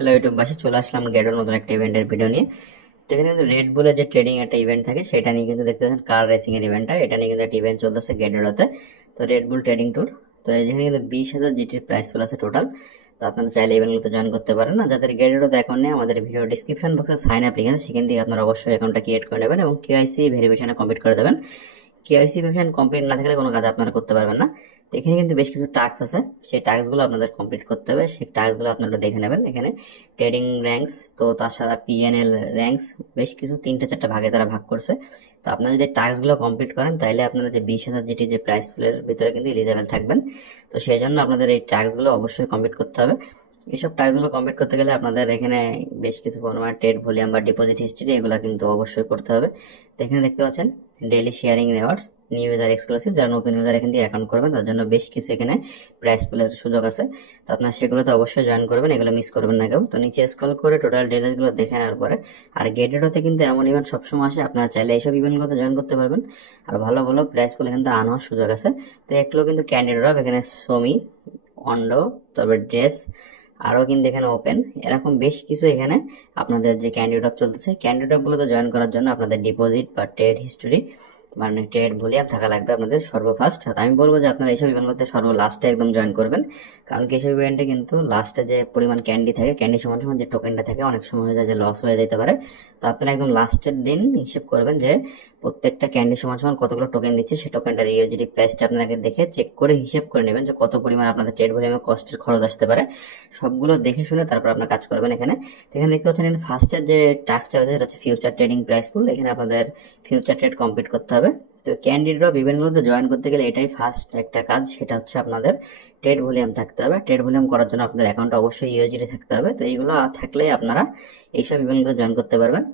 Hello ইউটিউববাসী, চলে আসলাম গ্যাডোর নতুন একটা ইভেন্টের ভিডিও নিয়ে। যেখানে কিন্তু রেড বুলের যে ট্রেডিং একটা ইভেন্ট থাকে সেটা নিয়ে কিন্তু দেখতে পাচ্ছেন কার রেসিং এর ইভেন্টটা, এটা নিয়ে কিন্তু একটা ইভেন্ট চলতেছে গ্যাডোরাতে। তো রেড বুল ট্রেডিং ট্যুর, তো যেখানে কিন্তু 20,000 জিটির প্রাইস ফুল আছে টোটাল। তো আপনারা চাইলে ইভেন্টগুলোতে জয়েন করতে পারেন। না যাদের গ্যাডোরাতে অ্যাকাউন্ট নেই, আমাদের ভিডিও ডিসক্রিপশন বক্সে সাইন আপ লিঙ্ক আছে, সেখান থেকে আপনারা অবশ্যই অ্যাকাউন্টটা ক্রিয়েট করে নেবেন এবং কেওয়াইসি ভেরিফিকেশনে কমপ্লিট করে দেবেন। কেওয়াইসি ভেরিফিকেশন কমপ্লিট না থাকলে কোনো কাজ আপনারা করতে পারবেন না। তো এখানে কিন্তু বেশ কিছু টাস্ক আছে, সেই টাস্কগুলো আপনাদের কমপ্লিট করতে হবে। সেই টাস্কগুলো আপনারা দেখে নেবেন। এখানে ট্রেডিং র্যাঙ্কস, তো তার সাথে পিএনএল র্যাঙ্কস, বেশ কিছু 3-4টা ভাগে তারা ভাগ করছে। তো আপনারা যদি টাস্কগুলো কমপ্লিট করেন তাহলে আপনারা যে 20,000 জিটি যে প্রাইস ফুলের ভিতরে কিন্তু এলিজেবল থাকবেন। তো সেই জন্য আপনাদের এই টাস্কগুলো অবশ্যই কমপ্লিট করতে হবে। এইসব টাস্কগুলো কমপ্লিট করতে গেলে আপনাদের এখানে বেশ কিছু পরিমাণ ট্রেড ভলিউম বা ডিপোজিট হিস্ট্রি এগুলো কিন্তু অবশ্যই করতে হবে। তো এখানে দেখতে পাচ্ছেন daily sharing rewards, new user exclusive, যারা নতুন ইউজার এখান থেকে অ্যাকাউন্ট করবেন তার জন্য বেশ কিছু এখানে প্রাইস পুলের সুযোগ আছে। তো আপনার সেগুলোতে অবশ্যই জয়েন করবেন, এগুলো মিস করবেন না কেউ। তো নিচে স্ক্রল করে টোটাল ডিটেলসগুলো দেখে নেওয়ার পরে, আর গেটেডোতে কিন্তু এমন ইভেন্ট সবসময় আসে, আপনারা চাইলে এইসব ইভেন্টগুলোতে জয়েন করতে পারবেন। আর ভালো ভালো প্রাইস পুল এখান থেকে আনার সুযোগ আছে। তো একগুলো কিন্তু ক্যান্ডিডেট এখানে সোমি, অন্ডো, তবে ড্রেস, আরও কিন্তু এখানে ওপেন, এরকম বেশ কিছু এখানে আপনাদের যে ক্যান্ডিডেট চলতেছে, ক্যান্ডিডেটগুলোতে জয়েন করার জন্য আপনাদের ডিপোজিট বা ট্রেড হিস্টোরি মানে ট্রেড ভলিউম থাকা লাগবে আপনাদের সর্বফার্স্ট। আমি বলবো যে আপনারা এইসব ইভেন্টগুলোতে সর্বলাস্টে একদম জয়েন করবেন, কারণ কি এইসব ইভেন্টে কিন্তু লাস্টে যে পরিমাণ ক্যান্ডি থাকে, ক্যান্ডি সমান সমান যে টোকেনটা থাকে, অনেক সময় হয়ে যায় যে লস হয়ে যেতে পারে। তো আপনারা একদম লাস্টের দিন হিসেব করবেন যে প্রত্যেকটা ক্যান্ডি সমান সমান কতগুলো টোকেন দিচ্ছে, সেই টোকেনটার ইউজিডি প্রাইসটা আপনাকে দেখে চেক করে হিসেব করে নেবেন যে কত পরিমাণ আপনাদের ট্রেড ভলিউমে কস্টের খরচ আসতে পারে। সবগুলো দেখে শুনে তারপর আপনার কাজ করবেন। এখানে এখানে দেখতে পাচ্ছেন ফার্স্টের যে টাস্কটা রয়েছে সেটা হচ্ছে ফিউচার ট্রেডিং প্রাইস পুল। এখানে আপনাদের ফিউচার ট্রেড কমপ্লিট করতে হবে। তো ক্যান্ডিডেটরা বিভিন্নগুলোতে জয়েন করতে গেলে এটাই ফার্স্ট একটা কাজ, সেটা হচ্ছে আপনাদের ট্রেড ভলিউম থাকতে হবে। ট্রেড ভলিউম করার জন্য আপনাদের অ্যাকাউন্টে অবশ্যই ইউএসডি থাকতে হবে। তো এইগুলো থাকলে আপনারা এইসব ইভেন্টগুলো জয়েন করতে পারবেন।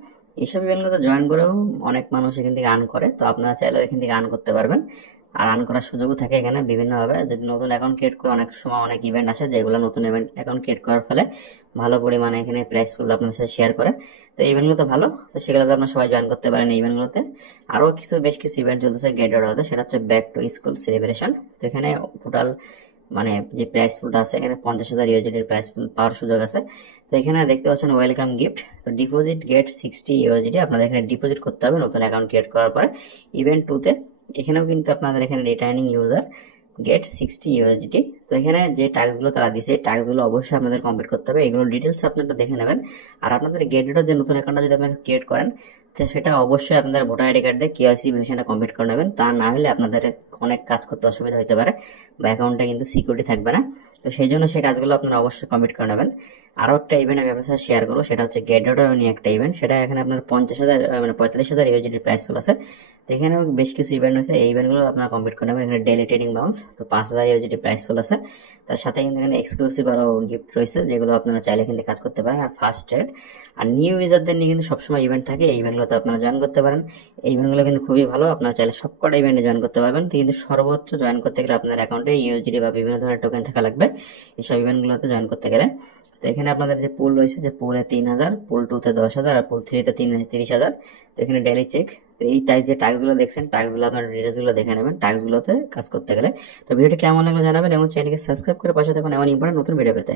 এইসব ইভেন্টগুলোতে জয়েন করেও অনেক মানুষ এখান থেকে আর্ন করে, তো আপনারা চাইলেও এখান থেকে আর্ন করতে পারবেন। আর আর্ন করার সুযোগও থাকে এখানে বিভিন্নভাবে। যদি নতুন অ্যাকাউন্ট ক্রিয়েট করে, অনেক সময় অনেক ইভেন্ট আসে যেগুলো নতুন অ্যাকাউন্ট ক্রিয়েট করার ফলে ভালো পরিমাণে এখানে প্রাইস ফুল আপনাদের সাথে শেয়ার করে। তো ইভেন্টগুলো তো ভালো, তো সেগুলোতে আপনারা সবাই জয়েন করতে পারেন। এই ইভেন্টগুলোতে আরও বেশ কিছু ইভেন্ট চলতেছে গেটেড হতে, সেটা হচ্ছে ব্যাক টু স্কুল সেলিব্রেশন। তো এখানে টোটাল মানে যে প্রাইস ফুলটা আছে, এখানে 50,000 ইউএসডির প্রাইস ফুল পাওয়ার সুযোগ আছে। তো এখানে দেখতে পাচ্ছেন ওয়েলকাম গিফট। তো ডিপোজিট গেট 60 ইউএসডি আপনাদের এখানে ডিপোজিট করতে হবে নতুন অ্যাকাউন্ট ক্রিয়েট করার পরে। ইভেন্ট 2তে এখানেও কিন্তু আপনাদের এখানে রিটার্নিং ইউজার গেট 60 ইউএসডিটি। তো এখানে যে টাস্কগুলো তারা দিছে, এই টাস্কগুলো অবশ্যই আপনাদের কমপ্লিট করতে হবে। এগুলো ডিটেলস আপনারা দেখে নেবেন। আর আপনাদের গেটেডের যে নতুন অ্যাকাউন্টটা যদি আপনারা ক্রিয়েট করেন, তো সেটা অবশ্যই আপনাদের ভোটার আইডি কার্ড দিয়ে কেওয়াইসি ভেরিফিকেশনটা কমপ্লিট করে নেবেন। তা না হলে আপনাদের অনেক কাজ করতে অসুবিধা হতে পারে বা অ্যাকাউন্টটা কিন্তু সিকিউরিটি থাকবে না। তো সেই জন্য সেই কাজগুলো আপনারা অবশ্যই কমপ্লিট করে নেবেন। আরও একটা ইভেন্ট আমি আপনার সাথে শেয়ার করবো, সেটা হচ্ছে গেটেডের নিয়ে একটা ইভেন্ট। সেটা এখানে আপনার 50,000 মানে 45,000 ইউএসডি প্রাইস ফুল আছে। তো এখানেও বেশ কিছু ইভেন্ট হয়েছে, এই ইভেন্টগুলো আপনারা কমপ্লিট করে নেবেন। এখানে ডেইলি ট্রেডিং বাউন্স, তো 5,000 ইউএসডি প্রাইস ফুল আছে। তার সাথে কিন্তু এখানে এক্সক্লুসিভ আরও গিফট রয়েছে, যেগুলো আপনারা চাইলে কিন্তু কাজ করতে পারেন। আর ফার্স্ট ট্রেড আর নিউ ইউজারদের নিয়ে কিন্তু সবসময় ইভেন্ট থাকে, এই ইভেন্টগুলোতে আপনারা জয়েন করতে পারেন। এই ইভেন্টগুলো কিন্তু খুবই ভালো, আপনারা চাইলে সবকটা ইভেন্টে জয়েন করতে পারবেন। তো কিন্তু সর্বোচ্চ জয়েন করতে গেলে আপনার অ্যাকাউন্টে ইউএসডি বা বিভিন্ন ধরনের টোকেন থাকা লাগবে এইসব ইভেন্টগুলোতে জয়েন করতে গেলে। তো এখানে আপনাদের যে পুল রয়েছে, যে পুলে 3,000, পুল 2তে 10,000 আর পুল 3তে 30,000। তো এখানে ডেইলি চেক। তো এই যে টাস্কগুলো দেখছেন, টাস্কগুলো আপনার ডিটেলসগুলো দেখে নেবেন টাস্কগুলোতে কাজ করতে গেলে। তো ভিডিওটি কেমন লাগলো জানাবেন এবং চ্যানেলকে সাবস্ক্রাইব করে পাশে থাকুন এমন ইম্পর্টেন্ট নতুন ভিডিও পেতে।